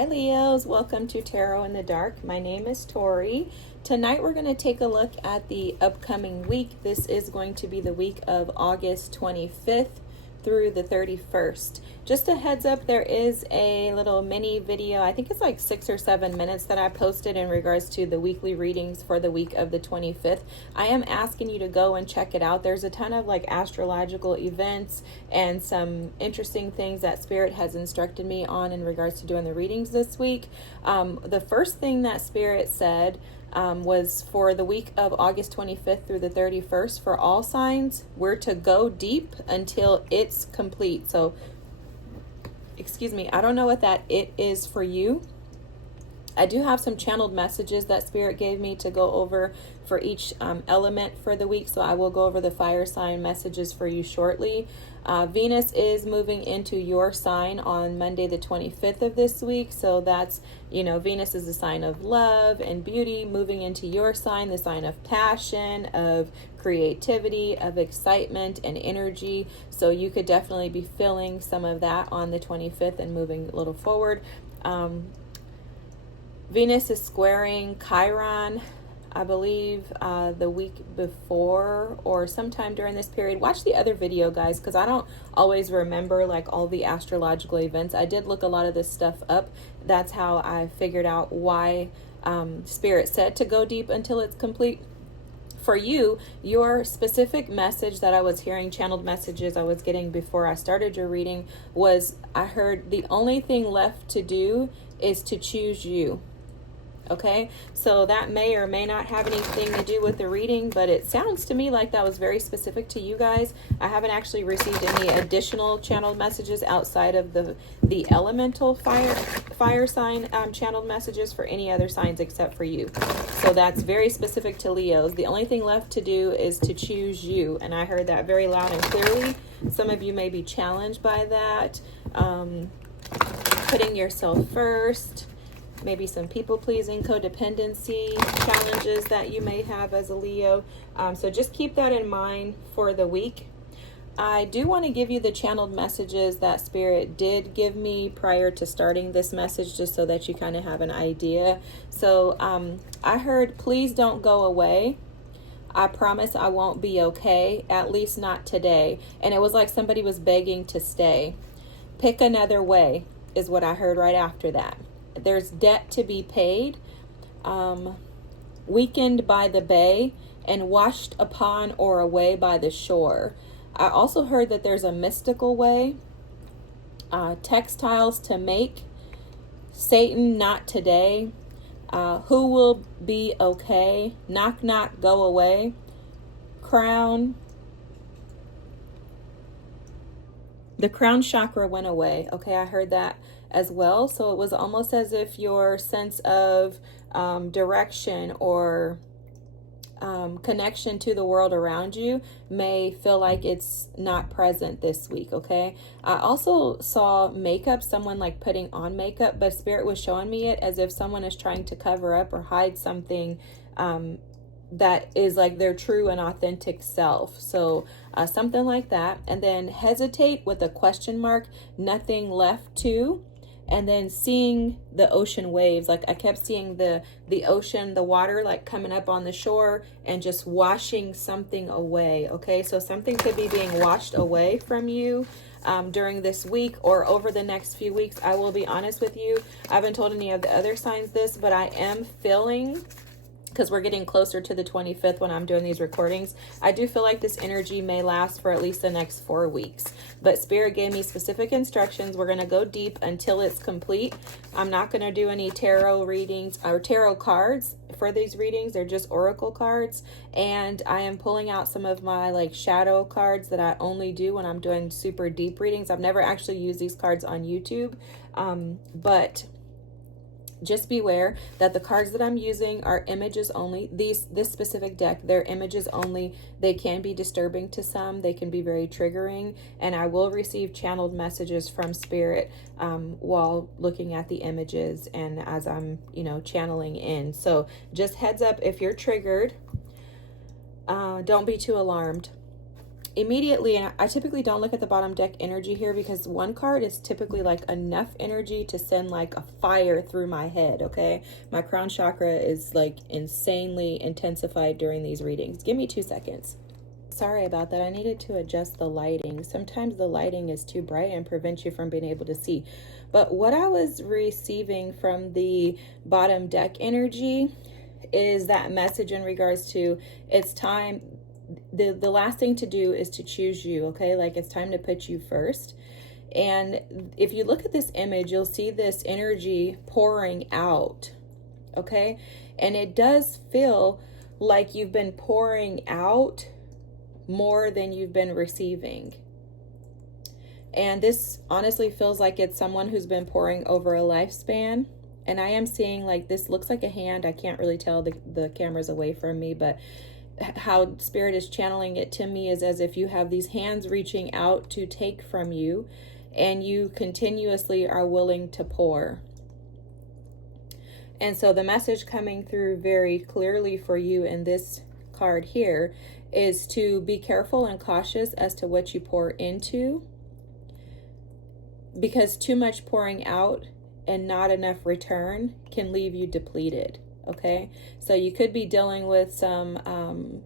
Hi Leos, welcome to Tarot in the Dark. My name is Tori. Tonight we're going to take a look at the upcoming week. This is going to be the week of August 25th through the 31st. Just a heads up, there is a little mini video, I think it's like 6 or 7 minutes, that I posted in regards to the weekly readings for the week of the 25th. I am asking you to go and check it out. There's a ton of like astrological events and some interesting things that Spirit has instructed me on in regards to doing the readings this week. The first thing that Spirit said was for the week of August 25th through the 31st for all signs, we're to go deep until it's complete. So, excuse me, I don't know what that it is for you. I do have some channeled messages that Spirit gave me to go over for each element for the week. So I will go over the fire sign messages for you shortly. Venus is moving into your sign on Monday the 25th of this week. So that's, Venus is a sign of love and beauty, moving into your sign, the sign of passion, of creativity, of excitement and energy. So you could definitely be feeling some of that on the 25th and moving a little forward. Venus is squaring Chiron, I believe, the week before or sometime during this period. Watch the other video, guys, because I don't always remember like all the astrological events. I did look a lot of this stuff up. That's how I figured out why Spirit said to go deep until it's complete. For you, your specific message that I was hearing, channeled messages I was getting before I started your reading, was I heard the only thing left to do is to choose you. Okay, so that may or may not have anything to do with the reading, but it sounds to me like that was very specific to you guys. I haven't actually received any additional channeled messages outside of the elemental fire sign channeled messages for any other signs except for you. So that's very specific to Leos. The only thing left to do is to choose you, and I heard that very loud and clearly. Some of you may be challenged by that. Putting yourself first. Maybe some people-pleasing, codependency challenges that you may have as a Leo. So just keep that in mind for the week. I do want to give you the channeled messages that Spirit did give me prior to starting this message, just so that you kind of have an idea. So I heard, please don't go away. I promise I won't be okay, at least not today. And it was like somebody was begging to stay. Pick another way is what I heard right after that. There's debt to be paid, weakened by the bay, and washed upon or away by the shore. I also heard that there's a mystical way, textiles to make, Satan not today, who will be okay, knock knock go away, crown. The crown chakra went away. Okay, I heard that as well. So it was almost as if your sense of direction or connection to the world around you may feel like it's not present this week. Okay, I also saw makeup, someone like putting on makeup, but Spirit was showing me it as if someone is trying to cover up or hide something that is like their true and authentic self. So something like that. And then hesitate with a question mark, nothing left to. And then seeing the ocean waves, like I kept seeing the ocean, the water like coming up on the shore and just washing something away. Okay, so something could be being washed away from you during this week or over the next few weeks. I will be honest with you, I haven't told any of the other signs this, but I am feeling, because we're getting closer to the 25th when I'm doing these recordings, I do feel like this energy may last for at least the next 4 weeks. But Spirit gave me specific instructions. We're going to go deep until it's complete. I'm not going to do any tarot readings or tarot cards for these readings. They're just oracle cards. And I am pulling out some of my like shadow cards that I only do when I'm doing super deep readings. I've never actually used these cards on YouTube, but just beware that the cards that I'm using are images only. This specific deck, they're images only. They can be disturbing to some. They can be very triggering. And I will receive channeled messages from Spirit while looking at the images and as I'm, channeling in. So just heads up, if you're triggered, don't be too alarmed. immediately, and I typically don't look at the bottom deck energy here because one card is typically like enough energy to send like a fire through my head, okay? My crown chakra is like insanely intensified during these readings. Give me 2 seconds. Sorry about that. I needed to adjust the lighting. Sometimes the lighting is too bright and prevents you from being able to see. But what I was receiving from the bottom deck energy is that message in regards to it's time. The last thing to do is to choose you, okay? Like it's time to put you first. And if you look at this image, you'll see this energy pouring out, okay? And it does feel like you've been pouring out more than you've been receiving. And this honestly feels like it's someone who's been pouring over a lifespan. And I am seeing like this looks like a hand. I can't really tell, the camera's away from me, but how Spirit is channeling it to me is as if you have these hands reaching out to take from you, and you continuously are willing to pour. And so the message coming through very clearly for you in this card here is to be careful and cautious as to what you pour into, because too much pouring out and not enough return can leave you depleted. Okay, so you could be dealing with some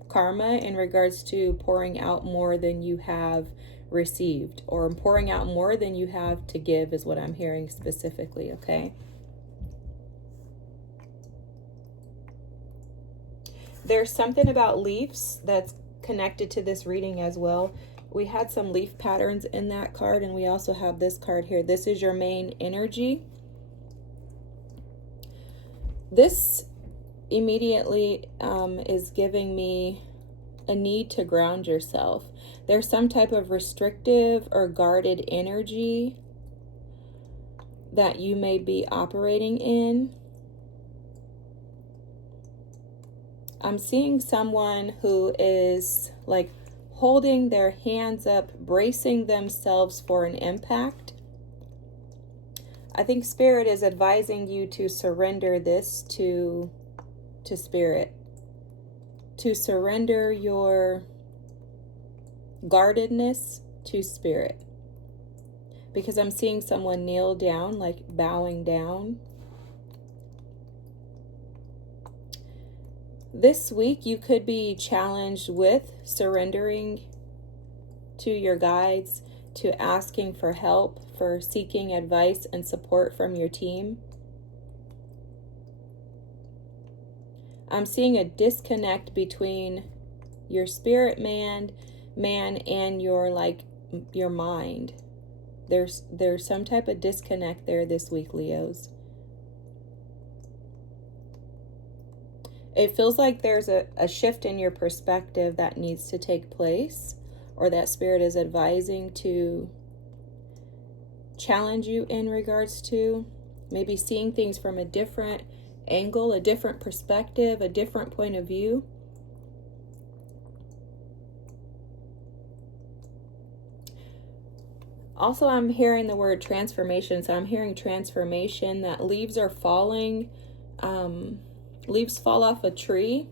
karma in regards to pouring out more than you have received, or pouring out more than you have to give is what I'm hearing specifically, okay? There's something about leaves that's connected to this reading as well. We had some leaf patterns in that card, and we also have this card here. This is your main energy. This immediately is giving me a need to ground yourself. There's some type of restrictive or guarded energy that you may be operating in. I'm seeing someone who is like holding their hands up, bracing themselves for an impact. I think Spirit is advising you to surrender this to Spirit, to surrender your guardedness to Spirit, because I'm seeing someone kneel down, like bowing down. This week you could be challenged with surrendering to your guides, to asking for help, for seeking advice and support from your team. I'm seeing a disconnect between your spirit man and your mind. There's some type of disconnect there this week, Leos. It feels like there's a shift in your perspective that needs to take place, or that Spirit is advising to challenge you in regards to. Maybe seeing things from a different angle, a different perspective, a different point of view. Also, I'm hearing the word transformation. So I'm hearing transformation, that leaves are falling. Leaves fall off a tree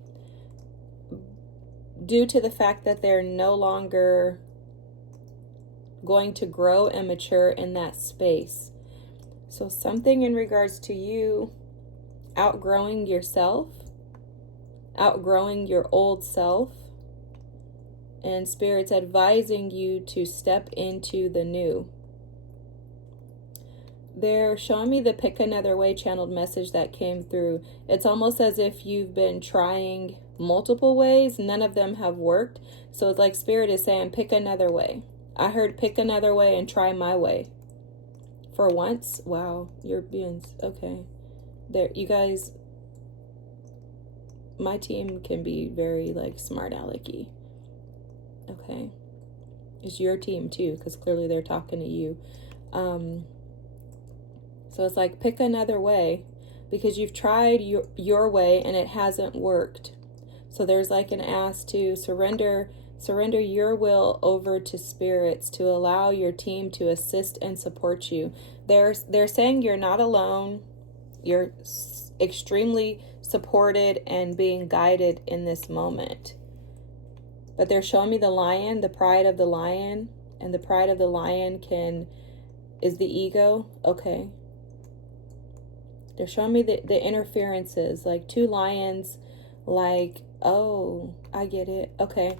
due to the fact that they're no longer going to grow and mature in that space. So something in regards to you outgrowing yourself, outgrowing your old self, and Spirit's advising you to step into the new. They're showing me the pick another way channeled message that came through. It's almost as if you've been trying multiple ways. None of them have worked. So it's like Spirit is saying, pick another way. I heard pick another way and try my way. For once. Wow. You're being okay. There, you guys, my team can be very like smart alecky. Okay. It's your team too, because clearly they're talking to you. So it's like, pick another way, because you've tried your way and it hasn't worked. So there's like an ask to surrender your will over to Spirits, to allow your team to assist and support you. They're saying you're not alone. You're extremely supported and being guided in this moment. But they're showing me the lion, the pride of the lion, and the pride of the lion is the ego. Okay. They're showing me the interferences, like two lions, like, oh, I get it. Okay.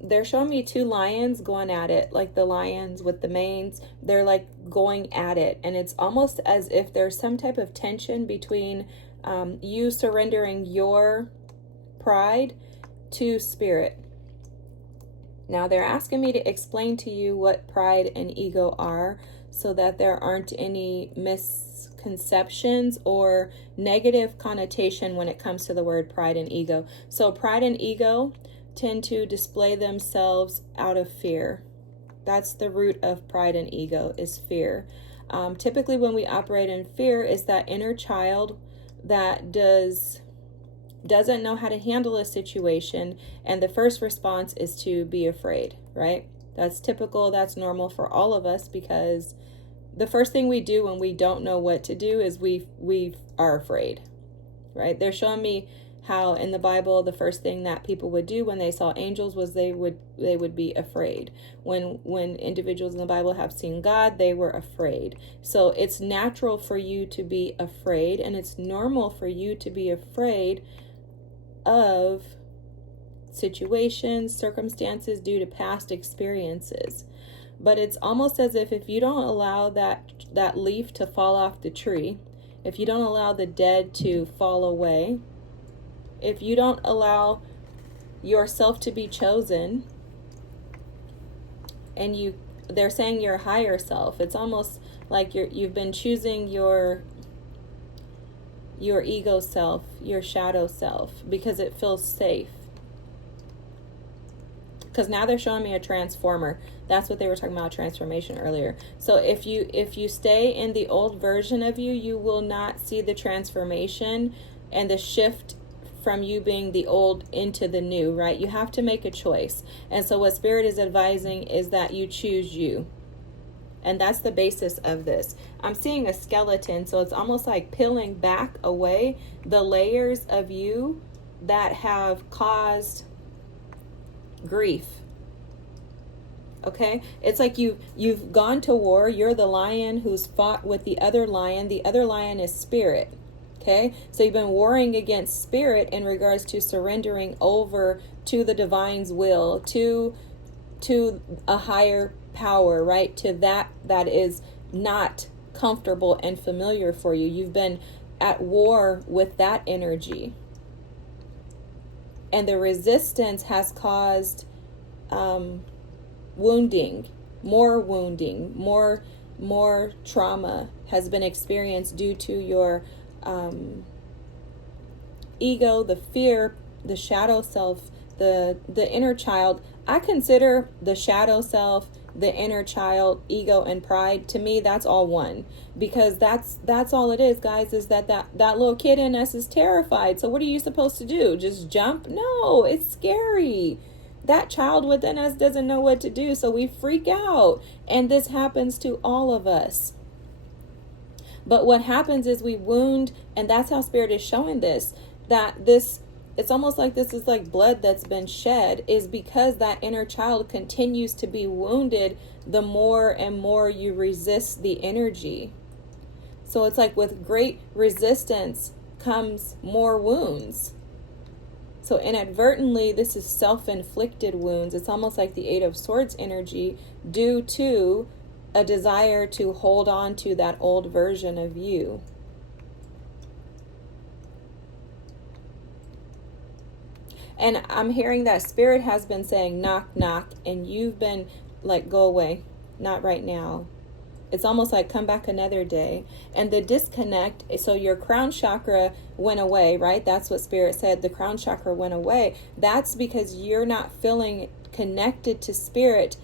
They're showing me two lions going at it, like the lions with the manes. They're like going at it. And it's almost as if there's some type of tension between you surrendering your pride to spirit. Now they're asking me to explain to you what pride and ego are so that there aren't any misconceptions or negative connotation when it comes to the word pride and ego. So pride and ego tend to display themselves out of fear. That's the root of pride and ego, is fear. Typically when we operate in fear is that inner child that doesn't know how to handle a situation, and the first response is to be afraid, right? That's typical, that's normal for all of us, because the first thing we do when we don't know what to do is we are afraid, right? They're showing me how in the Bible the first thing that people would do when they saw angels was they would be afraid. When individuals in the Bible have seen God, they were afraid. So it's natural for you to be afraid, and it's normal for you to be afraid of situations, circumstances due to past experiences. But it's almost as if you don't allow that leaf to fall off the tree, if you don't allow the dead to fall away, if you don't allow yourself to be chosen, and they're saying your higher self, it's almost like you've been choosing your ego self, your shadow self, because it feels safe. Because now they're showing me a transformer. That's what they were talking about, transformation earlier. So if you stay in the old version of you, you will not see the transformation and the shift from you being the old into the new, right? You have to make a choice. And so what Spirit is advising is that you choose you. And that's the basis of this. I'm seeing a skeleton, so it's almost like peeling back away the layers of you that have caused grief. Okay? It's like you've gone to war. You're the lion who's fought with the other lion. The other lion is spirit. Okay? So you've been warring against spirit in regards to surrendering over to the divine's will, to a higher power, right? To that is not comfortable and familiar for you. You've been at war with that energy. And the resistance has caused wounding, more trauma has been experienced due to your ego, the fear, the shadow self, the inner child. I consider the shadow self, the inner child, ego, and pride, to me, that's all one. Because that's all it is, guys, is that little kid in us is terrified. So what are you supposed to do? Just jump? No, it's scary. That child within us doesn't know what to do, so we freak out. And this happens to all of us. But what happens is we wound, and that's how Spirit is showing this, it's almost like this is like blood that's been shed, is because that inner child continues to be wounded the more and more you resist the energy. So it's like with great resistance comes more wounds. So inadvertently, this is self-inflicted wounds. It's almost like the Eight of Swords energy due to a desire to hold on to that old version of you. And I'm hearing that Spirit has been saying, knock, knock, and you've been like, go away, not right now. It's almost like come back another day. And the disconnect, so your crown chakra went away, right? That's what Spirit said. The crown chakra went away. That's because you're not feeling connected to Spirit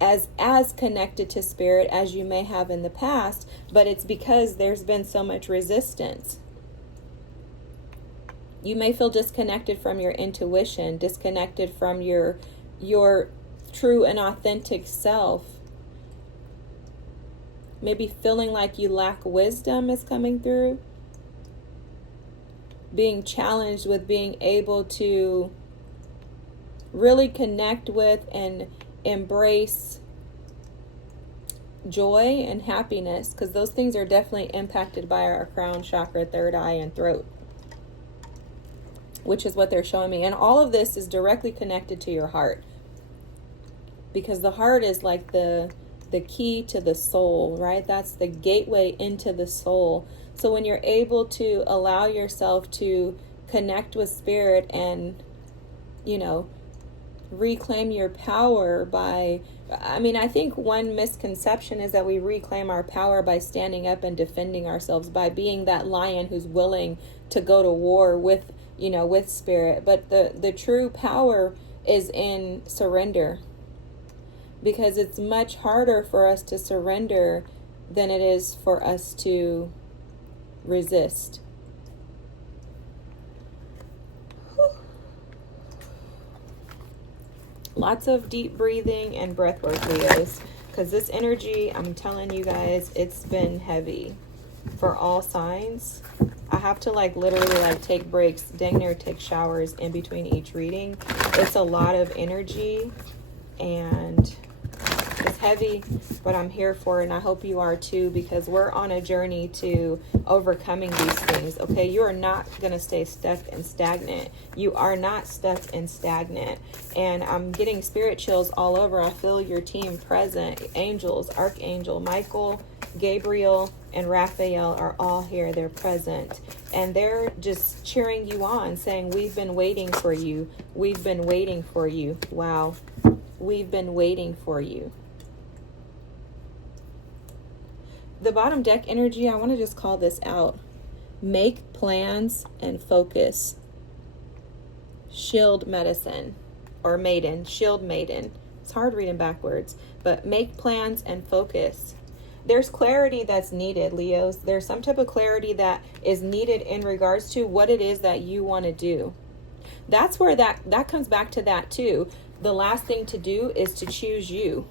as connected to Spirit as you may have in the past, but it's because there's been so much resistance. You may feel disconnected from your intuition, disconnected from your true and authentic self. Maybe feeling like you lack wisdom is coming through. Being challenged with being able to really connect with and embrace joy and happiness, because those things are definitely impacted by our crown chakra, third eye, and throat, which is what they're showing me. And all of this is directly connected to your heart, because the heart is like the key to the soul, right? That's the gateway into the soul. So when you're able to allow yourself to connect with spirit and, you know, reclaim your power by, I think one misconception is that we reclaim our power by standing up and defending ourselves, by being that lion who's willing to go to war with, with spirit. But the true power is in surrender, because it's much harder for us to surrender than it is for us to resist. Lots of deep breathing and breath work, Leos, because this energy, I'm telling you guys, it's been heavy for all signs. I have to literally take breaks, dang near take showers in between each reading. It's a lot of energy and it's heavy, but I'm here for it, and I hope you are too, because we're on a journey to overcoming these things. Okay, you are not going to stay stuck and stagnant. You are not stuck and stagnant. And I'm getting spirit chills all over. I feel your team present. Angels, Archangel Michael, Gabriel, and Raphael are all here. They're present, and they're just cheering you on, saying, we've been waiting for you. We've been waiting for you. Wow. We've been waiting for you. The bottom deck energy, I want to just call this out. Make plans and focus. Shield medicine, or maiden, shield maiden. It's hard reading backwards, but make plans and focus. There's clarity that's needed, Leos. There's some type of clarity that is needed in regards to what it is that you want to do. That's where that comes back to that too. The last thing to do is to choose you.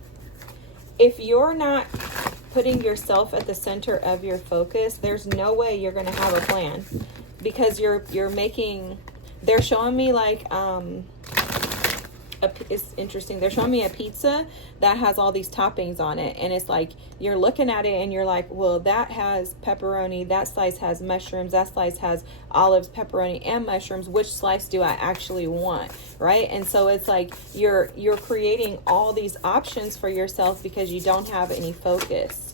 If you're not putting yourself at the center of your focus, there's no way you're going to have a plan, because you're making, they're showing me it's interesting. They're showing me a pizza that has all these toppings on it, and it's like you're looking at it and you're like, well, that has pepperoni, that slice has mushrooms, that slice has olives, pepperoni, and mushrooms. Which slice do I actually want, right? And so it's like you're creating all these options for yourself because you don't have any focus.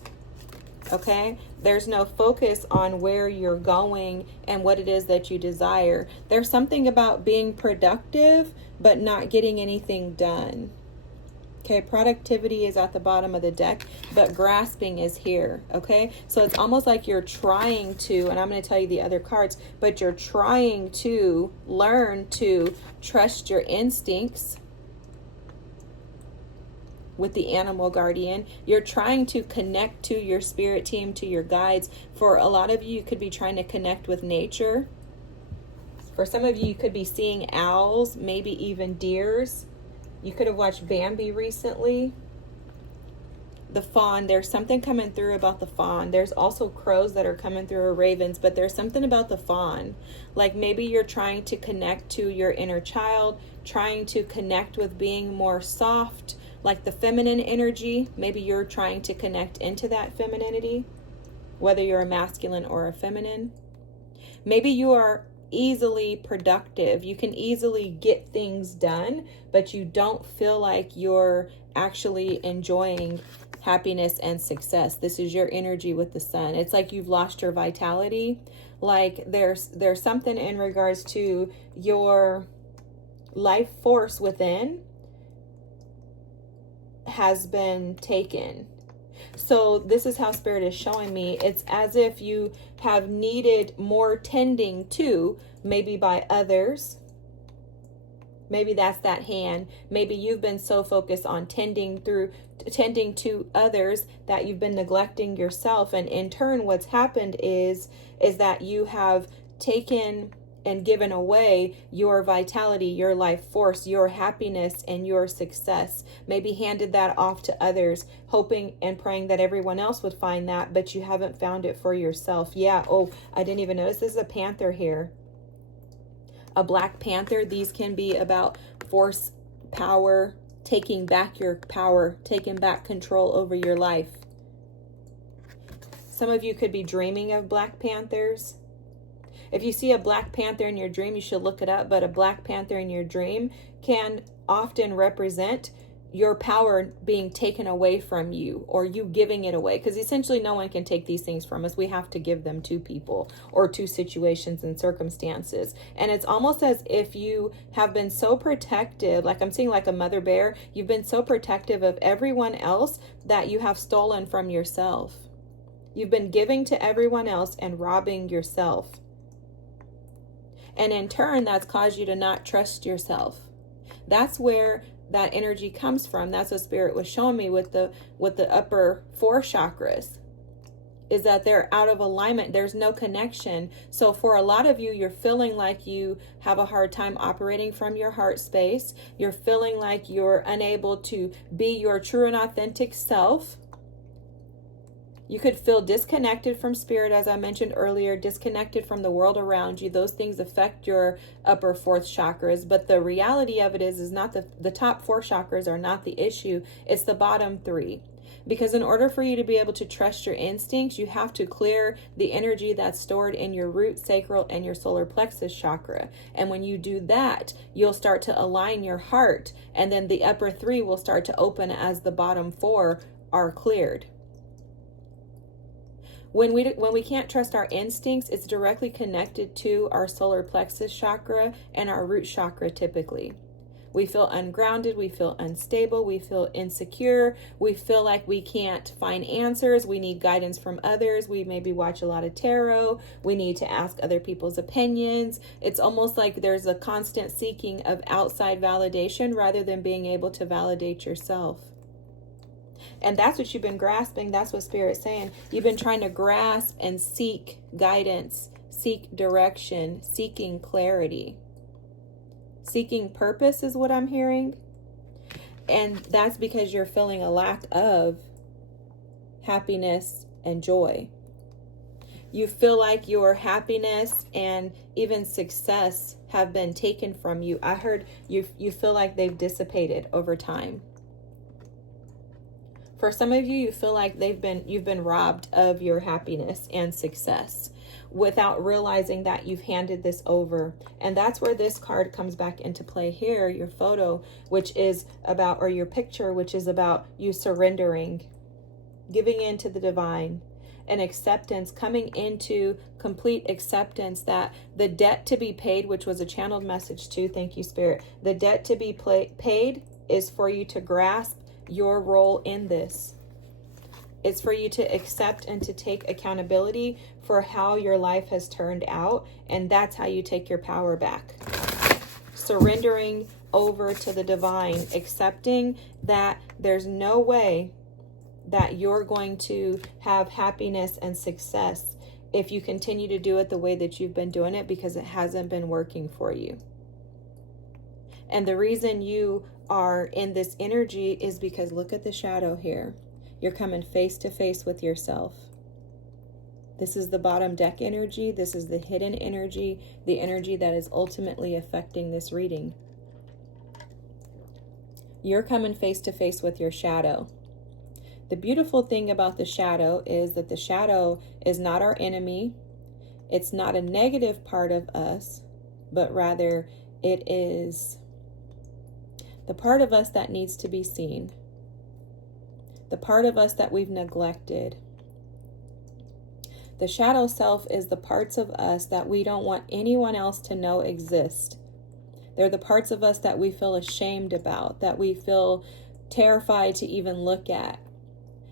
Okay, there's no focus on where you're going and what it is that you desire. There's something about being productive but not getting anything done. Okay, productivity is at the bottom of the deck, but grasping is here. Okay, so it's almost like you're trying to, and I'm going to tell you the other cards, but you're trying to learn to trust your instincts. With the animal guardian, you're trying to connect to your spirit team, to your guides. For a lot of you, you could be trying to connect with nature. For some of you, you could be seeing owls, maybe even deers. You could have watched Bambi recently. The fawn, there's something coming through about the fawn. There's also crows that are coming through, or ravens, but there's something about the fawn. Like maybe you're trying to connect to your inner child, trying to connect with being more soft, like the feminine energy. Maybe you're trying to connect into that femininity, whether you're a masculine or a feminine. Maybe you are easily productive. You can easily get things done, but you don't feel like you're actually enjoying happiness and success. This is your energy with the sun. It's like you've lost your vitality. Like there's something in regards to your life force within has been taken. So this is how spirit is showing me. It's as if you have needed more tending to, maybe by others. Maybe that's that hand. Maybe you've been so focused on tending to others that you've been neglecting yourself. And in turn, what's happened is that you have taken and given away your vitality, your life force, your happiness, and your success. Maybe handed that off to others, hoping and praying that everyone else would find that, but you haven't found it for yourself. Yeah, oh, I didn't even notice there's a panther here. A black panther. These can be about force power, taking back your power, taking back control over your life. Some of you could be dreaming of Black Panthers. If you see a Black Panther in your dream, you should look it up, but a Black Panther in your dream can often represent your power being taken away from you, or you giving it away, because essentially no one can take these things from us. We have to give them to people or to situations and circumstances. And it's almost as if you have been so protective, like I'm seeing like a mother bear, you've been so protective of everyone else that you have stolen from yourself. You've been giving to everyone else and robbing yourself. And in turn, that's caused you to not trust yourself. That's where that energy comes from. That's what Spirit was showing me with the upper 4 chakras, is that they're out of alignment. There's no connection. So for a lot of you, you're feeling like you have a hard time operating from your heart space. You're feeling like you're unable to be your true and authentic self. You could feel disconnected from Spirit, as I mentioned earlier, disconnected from the world around you. Those things affect your upper 4th chakras. But the reality of it is not the top 4 chakras are not the issue. It's the bottom 3. Because in order for you to be able to trust your instincts, you have to clear the energy that's stored in your root, sacral, and your solar plexus chakra. And when you do that, you'll start to align your heart. And then the upper 3 will start to open as the bottom 4 are cleared. When we can't trust our instincts, it's directly connected to our solar plexus chakra and our root chakra typically. We feel ungrounded, we feel unstable, we feel insecure, we feel like we can't find answers, we need guidance from others, we maybe watch a lot of tarot, we need to ask other people's opinions. It's almost like there's a constant seeking of outside validation rather than being able to validate yourself. And that's what you've been grasping. That's what Spirit's saying. You've been trying to grasp and seek guidance, seek direction, seeking clarity. Seeking purpose is what I'm hearing. And that's because you're feeling a lack of happiness and joy. You feel like your happiness and even success have been taken from you. I heard you feel like they've dissipated over time. For some of you, you feel like you've been robbed of your happiness and success without realizing that you've handed this over. And that's where this card comes back into play here, your photo, which is about, or your picture, which is about you surrendering, giving in to the divine, and acceptance, coming into complete acceptance that the debt to be paid, which was a channeled message too, thank you, Spirit, the debt to be paid is for you to grasp your role in this. It's for you to accept and to take accountability for how your life has turned out, and that's how you take your power back. Surrendering over to the divine, accepting that there's no way that you're going to have happiness and success if you continue to do it the way that you've been doing it, because it hasn't been working for you. And the reason you are in this energy is because look at the shadow here. You're coming face to face with yourself. This is the bottom deck energy. This is the hidden energy, the energy that is ultimately affecting this reading. You're coming face to face with your shadow. The beautiful thing about the shadow is that the shadow is not our enemy. It's not a negative part of us, but rather it is the part of us that needs to be seen. The part of us that we've neglected. The shadow self is the parts of us that we don't want anyone else to know exist. They're the parts of us that we feel ashamed about, that we feel terrified to even look at.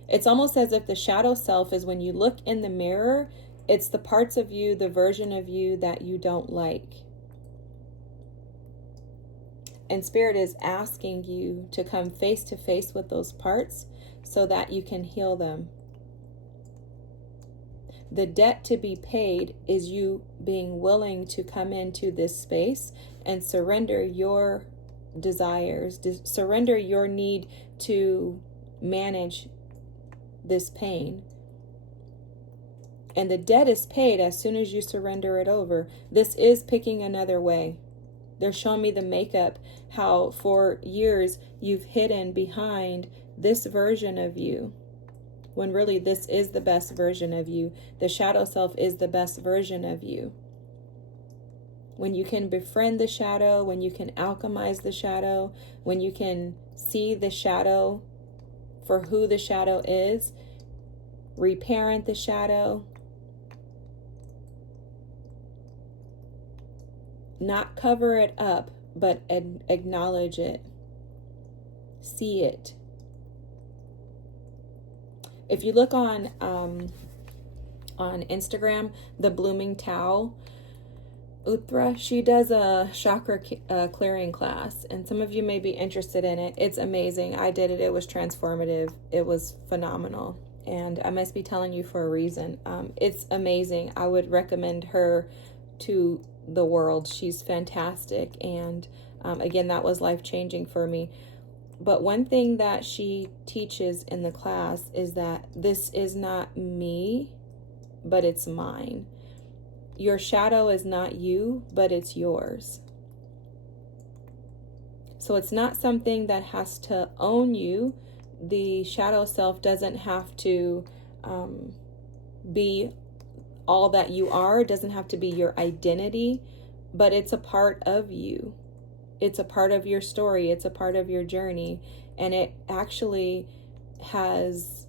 It's almost as if the shadow self is when you look in the mirror, it's the parts of you, the version of you that you don't like. And Spirit is asking you to come face to face with those parts so that you can heal them. The debt to be paid is you being willing to come into this space and surrender your desires, surrender your need to manage this pain. And the debt is paid as soon as you surrender it over. This is picking another way. They're showing me the makeup, how for years you've hidden behind this version of you, when really this is the best version of you. The shadow self is the best version of you. When you can befriend the shadow, when you can alchemize the shadow, when you can see the shadow for who the shadow is, reparent the shadow, not cover it up, but acknowledge it, see it. If you look on Instagram, the Blooming Tao, Uthra, she does a chakra clearing class, and some of you may be interested in it. It's amazing. I did it. It was transformative. It was phenomenal, and I must be telling you for a reason. It's amazing. I would recommend her to the world. She's fantastic, and again, that was life-changing for me. But one thing that she teaches in the class is that this is not me, but it's mine. Your shadow is not you, but it's yours. So it's not something that has to own you. The shadow self doesn't have to be all that you are. It doesn't have to be your identity, but it's a part of you. It's a part of your story. It's a part of your journey. And it actually has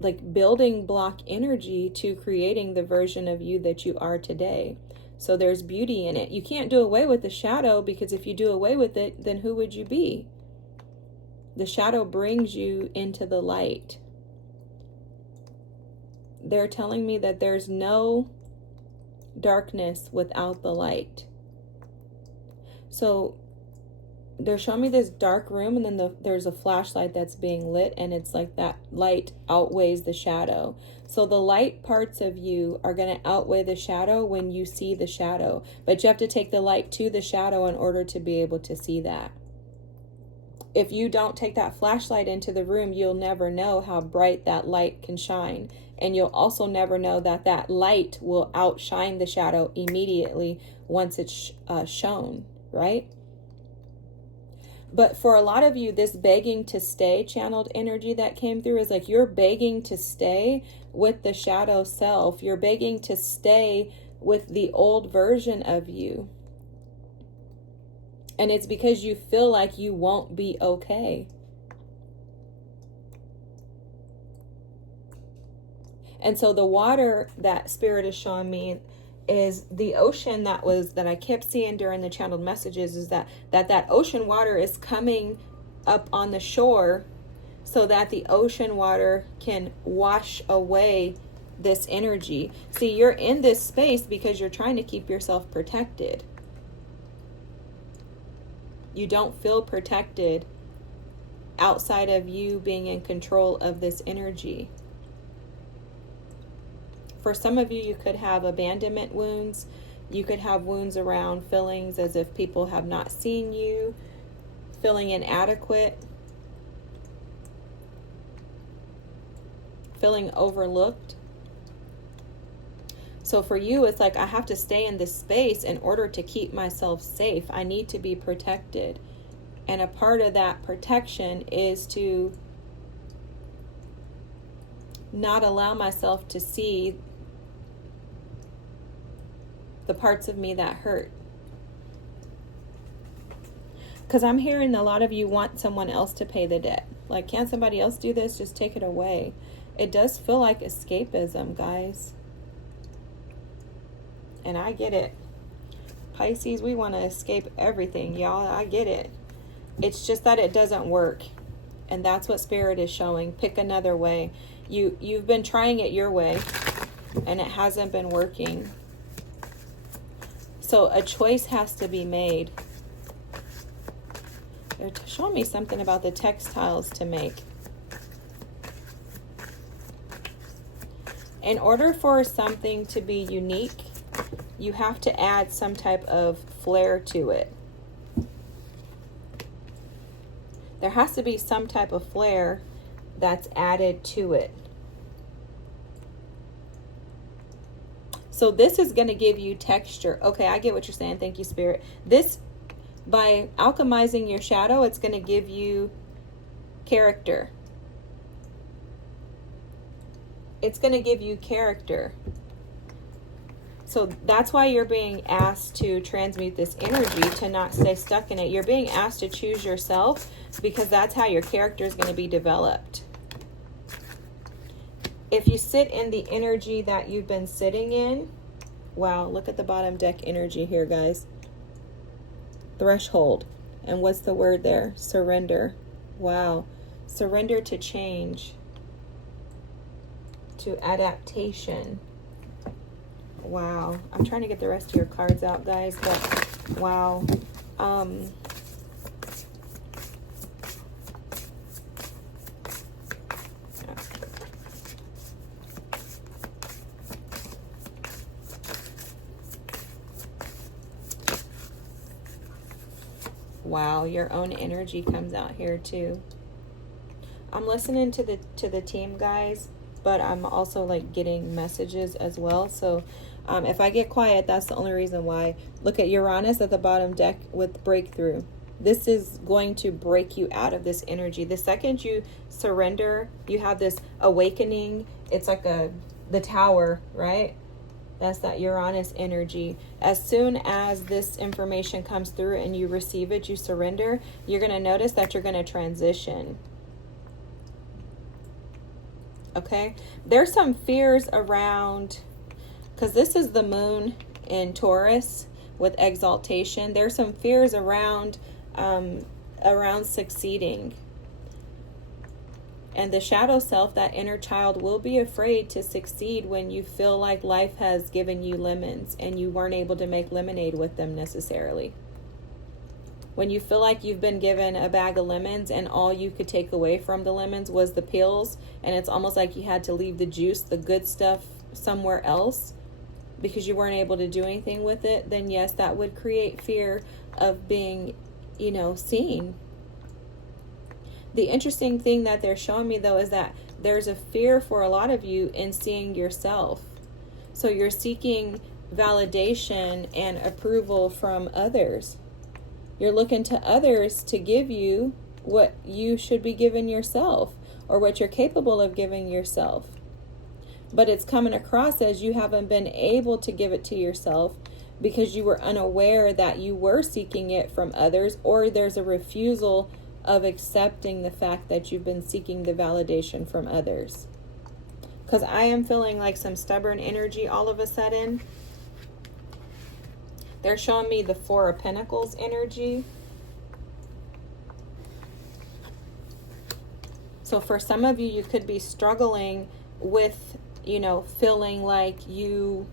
like building block energy to creating the version of you that you are today. So there's beauty in it. You can't do away with the shadow, because if you do away with it, then who would you be? The shadow brings you into the light. They're telling me that there's no darkness without the light. So they're showing me this dark room, and then there's a flashlight that's being lit, and it's like that light outweighs the shadow. So the light parts of you are going to outweigh the shadow when you see the shadow, but you have to take the light to the shadow in order to be able to see that. If you don't take that flashlight into the room, you'll never know how bright that light can shine, and you'll also never know that that light will outshine the shadow immediately once it's shown, right? But for a lot of you, this begging to stay channeled energy that came through is like you're begging to stay with the shadow self. You're begging to stay with the old version of you. And it's because you feel like you won't be okay. And so the water that Spirit is showing me is the ocean that I kept seeing during the channeled messages, is that ocean water is coming up on the shore so that the ocean water can wash away this energy. See, you're in this space because you're trying to keep yourself protected. You don't feel protected outside of you being in control of this energy. For some of you, you could have abandonment wounds. You could have wounds around feelings as if people have not seen you, feeling inadequate, feeling overlooked. So for you, it's like, I have to stay in this space in order to keep myself safe. I need to be protected. And a part of that protection is to not allow myself to see the parts of me that hurt. Because I'm hearing a lot of you want someone else to pay the debt. Like, can't somebody else do this? Just take it away. It does feel like escapism, guys. And I get it. Pisces, we want to escape everything, y'all. I get it. It's just that it doesn't work. And that's what Spirit is showing. Pick another way. You've been trying it your way, and it hasn't been working. So a choice has to be made. They're showing me something about the textiles to make. In order for something to be unique, you have to add some type of flair to it. There has to be some type of flair that's added to it. So this is going to give you texture. Okay, I get what you're saying. Thank you, Spirit. This, by alchemizing your shadow, it's going to give you character. It's going to give you character. So that's why you're being asked to transmute this energy, to not stay stuck in it. You're being asked to choose yourself, because that's how your character is going to be developed. If you sit in the energy that you've been sitting in, wow, look at the bottom deck energy here, guys. Threshold. And what's the word there? Surrender. Wow. Surrender to change, to adaptation. Wow. I'm trying to get the rest of your cards out, guys, but wow. Wow, your own energy comes out here too. I'm listening to the team, guys, but I'm also like getting messages as well. So if I get quiet, that's the only reason why. Look at Uranus at the bottom deck with breakthrough. This is going to break you out of this energy. The second you surrender, you have this awakening. It's like the tower, right? That's that Uranus energy. As soon as this information comes through and you receive it, you surrender, you're going to notice that you're going to transition. Okay? There's some fears around, because this is the moon in Taurus with exaltation. There's some fears around succeeding. And the shadow self, that inner child, will be afraid to succeed when you feel like life has given you lemons and you weren't able to make lemonade with them necessarily. When you feel like you've been given a bag of lemons and all you could take away from the lemons was the peels, and it's almost like you had to leave the juice, the good stuff, somewhere else because you weren't able to do anything with it, then yes, that would create fear of being, seen. The interesting thing that they're showing me, though, is that there's a fear for a lot of you in seeing yourself. So you're seeking validation and approval from others. You're looking to others to give you what you should be giving yourself, or what you're capable of giving yourself. But it's coming across as you haven't been able to give it to yourself because you were unaware that you were seeking it from others, or there's a refusal of accepting the fact that you've been seeking the validation from others. Because I am feeling like some stubborn energy all of a sudden. They're showing me the Four of Pentacles energy. So for some of you, you could be struggling with, feeling like you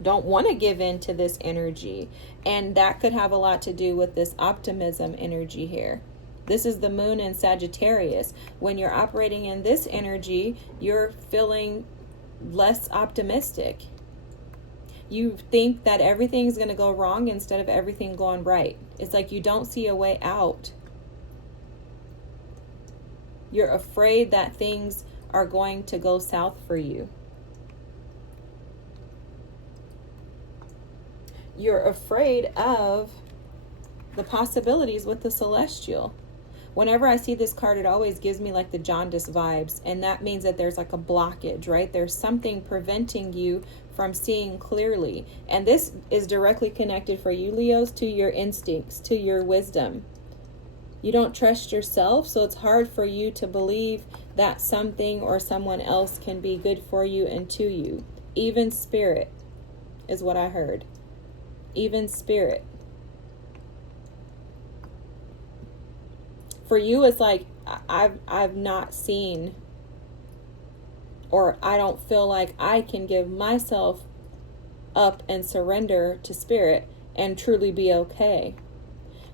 don't want to give in to this energy. And that could have a lot to do with this optimism energy here. This is the moon in Sagittarius. When you're operating in this energy, you're feeling less optimistic. You think that everything's going to go wrong instead of everything going right. It's like you don't see a way out. You're afraid that things are going to go south for you. You're afraid of the possibilities with the celestial. Whenever I see this card, it always gives me like the jaundice vibes. And that means that there's like a blockage, right? There's something preventing you from seeing clearly. And this is directly connected for you, Leos, to your instincts, to your wisdom. You don't trust yourself, so it's hard for you to believe that something or someone else can be good for you and to you. Even spirit is what I heard. Even spirit. For you, it's like I've not seen, or I don't feel like I can give myself up and surrender to spirit and truly be okay.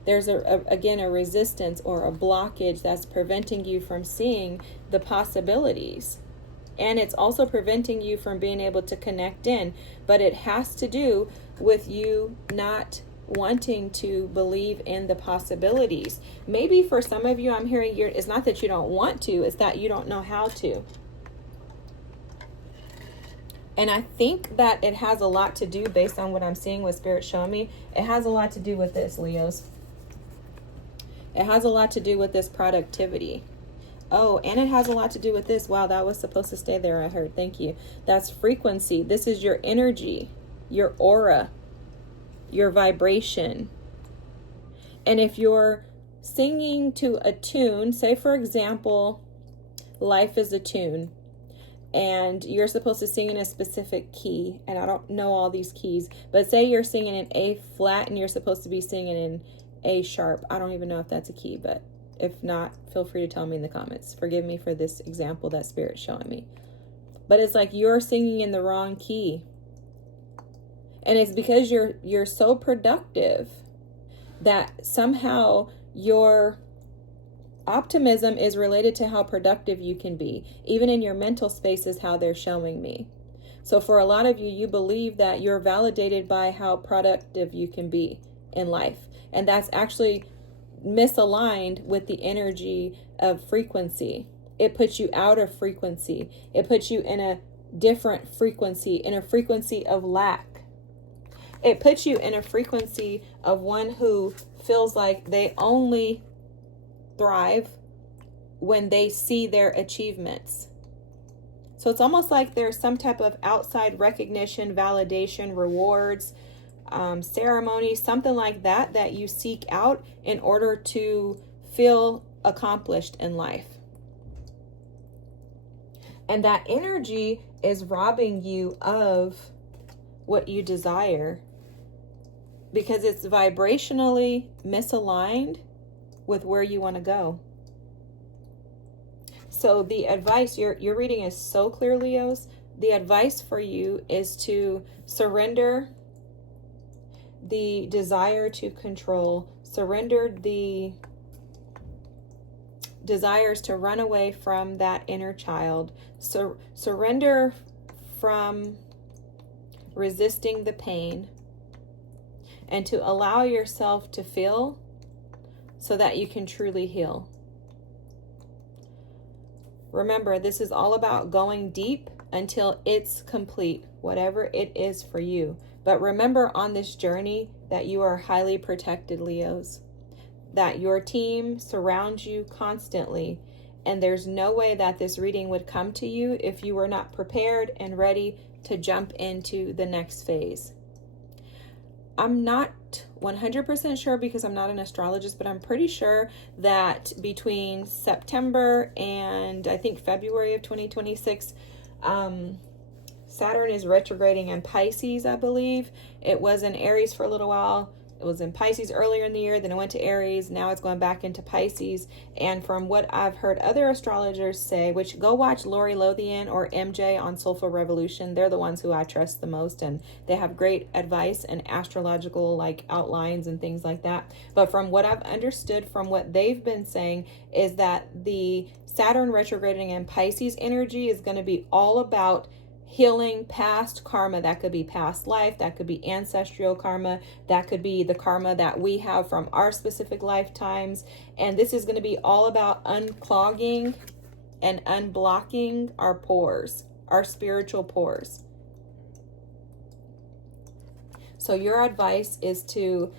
There's again a resistance or a blockage that's preventing you from seeing the possibilities. And it's also preventing you from being able to connect in. But it has to do with you not wanting to believe in the possibilities. Maybe for some of you, I'm hearing it's not that you don't want to, it's that you don't know how to. And I think that it has a lot to do, based on what I'm seeing, what Spirit's showing me, it has a lot to do with this, Leos. It has a lot to do with this productivity. Oh, and it has a lot to do with this. Wow, that was supposed to stay there, I heard. Thank you. That's frequency. This is your energy, your aura, your vibration. And if you're singing to a tune, say for example, Life is a Tune, and you're supposed to sing in a specific key, and I don't know all these keys, but say you're singing in A flat and you're supposed to be singing in A sharp. I don't even know if that's a key, but if not, feel free to tell me in the comments. Forgive me for this example that Spirit's showing me. But it's like you're singing in the wrong key. And it's because you're so productive that somehow your optimism is related to how productive you can be. Even in your mental space is how they're showing me. So for a lot of you, you believe that you're validated by how productive you can be in life. And that's actually misaligned with the energy of frequency. It puts you out of frequency. It puts you in a different frequency, in a frequency of lack. It puts you in a frequency of one who feels like they only thrive when they see their achievements. So it's almost like there's some type of outside recognition, validation, rewards, ceremony, something like that, that you seek out in order to feel accomplished in life. And that energy is robbing you of what you desire, because it's vibrationally misaligned with where you want to go. So the advice, your reading is so clear, Leos. The advice for you is to surrender the desire to control, surrender the desires to run away from that inner child, surrender from resisting the pain, and to allow yourself to feel so that you can truly heal. Remember, this is all about going deep until it's complete, whatever it is for you. But remember on this journey that you are highly protected, Leos, that your team surrounds you constantly, and there's no way that this reading would come to you if you were not prepared and ready to jump into the next phase. I'm not 100% sure because I'm not an astrologist, but I'm pretty sure that between September and I think February of 2026, Saturn is retrograding in Pisces, I believe. It was in Aries for a little while. It was in Pisces earlier in the year, then it went to Aries. Now it's going back into Pisces. And from what I've heard other astrologers say, which go watch Lori Lothian or MJ on Soulful Revolution. They're the ones who I trust the most, and they have great advice and astrological like outlines and things like that. But from what I've understood from what they've been saying is that the Saturn retrograding in Pisces energy is going to be all about healing past karma. That could be past life, that could be ancestral karma, that could be the karma that we have from our specific lifetimes. And this is going to be all about unclogging and unblocking our pores, our spiritual pores. So your advice is to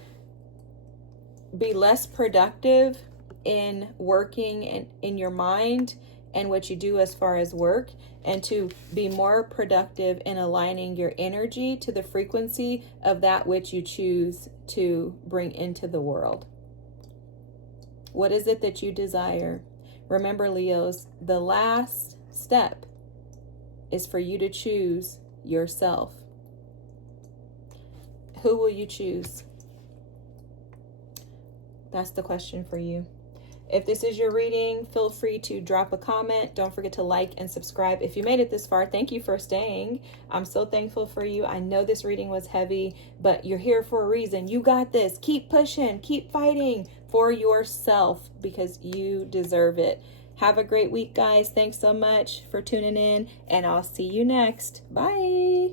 be less productive in working in your mind and what you do as far as work, and to be more productive in aligning your energy to the frequency of that which you choose to bring into the world. What is it that you desire? Remember, Leos, the last step is for you to choose yourself. Who will you choose? That's the question for you. If this is your reading, feel free to drop a comment. Don't forget to like and subscribe. If you made it this far, thank you for staying. I'm so thankful for you. I know this reading was heavy, but you're here for a reason. You got this. Keep pushing. Keep fighting for yourself because you deserve it. Have a great week, guys. Thanks so much for tuning in, and I'll see you next. Bye.